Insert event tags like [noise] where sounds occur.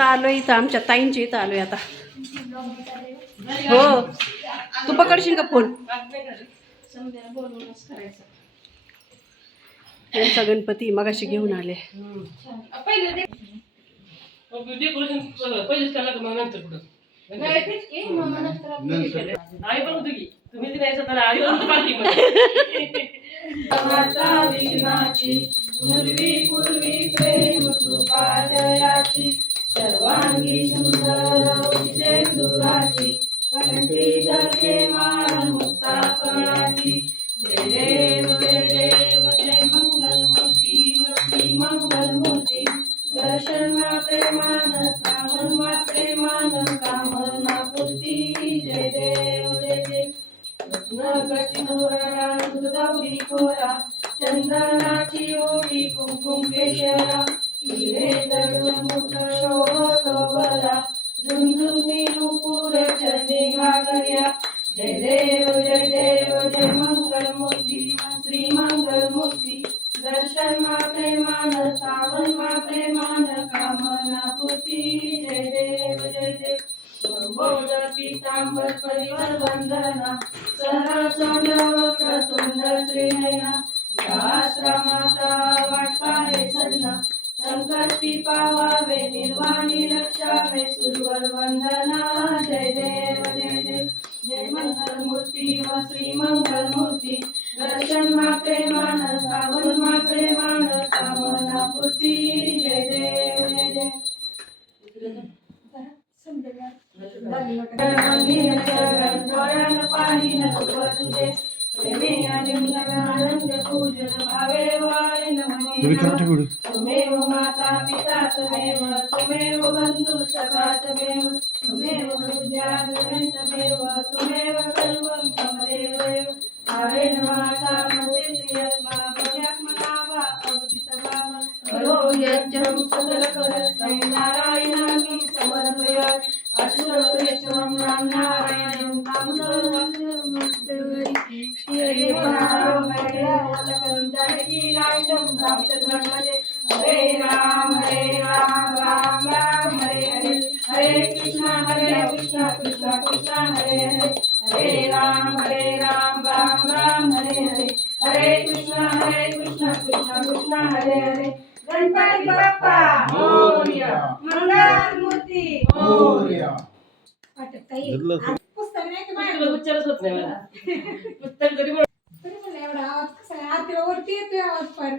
आलो इथं आमच्या ताईंच्या इथं आलोय आता. हो. तू पकडशील का फोन? त्यांचा गणपती मगाशी घेऊन आले. डेकोरेशन सर्वांगी सुंदर दुराची कंठी धरते मान मुक्ता फळाची जय देव जय देव जय मंगल मूर्ती मूर्ती मंगल मूर्ती दर्शन प्रेमान कामना प्रेमान कामना पूर्ती जय देव जय देव. नगचिनोरा गौरी कोरा चंदनाची ओढी कुंकुम केशरा. हिरे जडून मुठ शोभतो बरा झुंझुनी नुपुर चरणी घागर्या जय देव जय देव जय मंगल मूर्ती श्री मंगल मूर्ती दर्शन मात्रे मान सावन मात्रे प्रेमान कामना पूर्ती। जय देव जय देव। बोध पीतांबर परिवर वंदना सरसोंड वक्रतुंड त्रिनयना। आश्रमाचा वाटपाहे सजना संकष्टी पावावे निर्वाणी रक्षावे सुरवर वंदना जय देव जय देव. जय मंगल मूर्ती व श्री मंगल मूर्ती. दर्शन मा प्रेमान सावन मा प्रेमान कामना पूर्ती जय देव जय देव. मंदिर चरण डोळ्यान पाहिन तुझ तुझे. तुम्ही आलिंगन ठेवू तुमेव माता पिता तुमेव तुमेव बंधु सखा तुमेव तुमेव विद्या तमेव तुमेव सर्वं ममदेव हरेण माता वा अवचितभाव करो यज्ञं सकल करस्मै समर्पय अश्व नाम नारायणं कामदं श्री राम हरे राम हरे. राम हरे राम राम राम हरे. हरे हरे. कृष्ण हरे कृष्ण कृष्ण कृष्ण हरे हरे हरे राम हरे राम राम राम हरे हरे हरे कृष्ण हरे कृष्ण कृष्ण कृष्ण हरे हरे गणपती बाप्पा मोरया मंगल मूर्ती मोरया माझ्याकडे. उच्चारच होत नाही मला पुस्तक [laughs] जरी तरी म्हणलं एवढा आवाज कसा आहे आरतीला वरती येतोय आवाज तर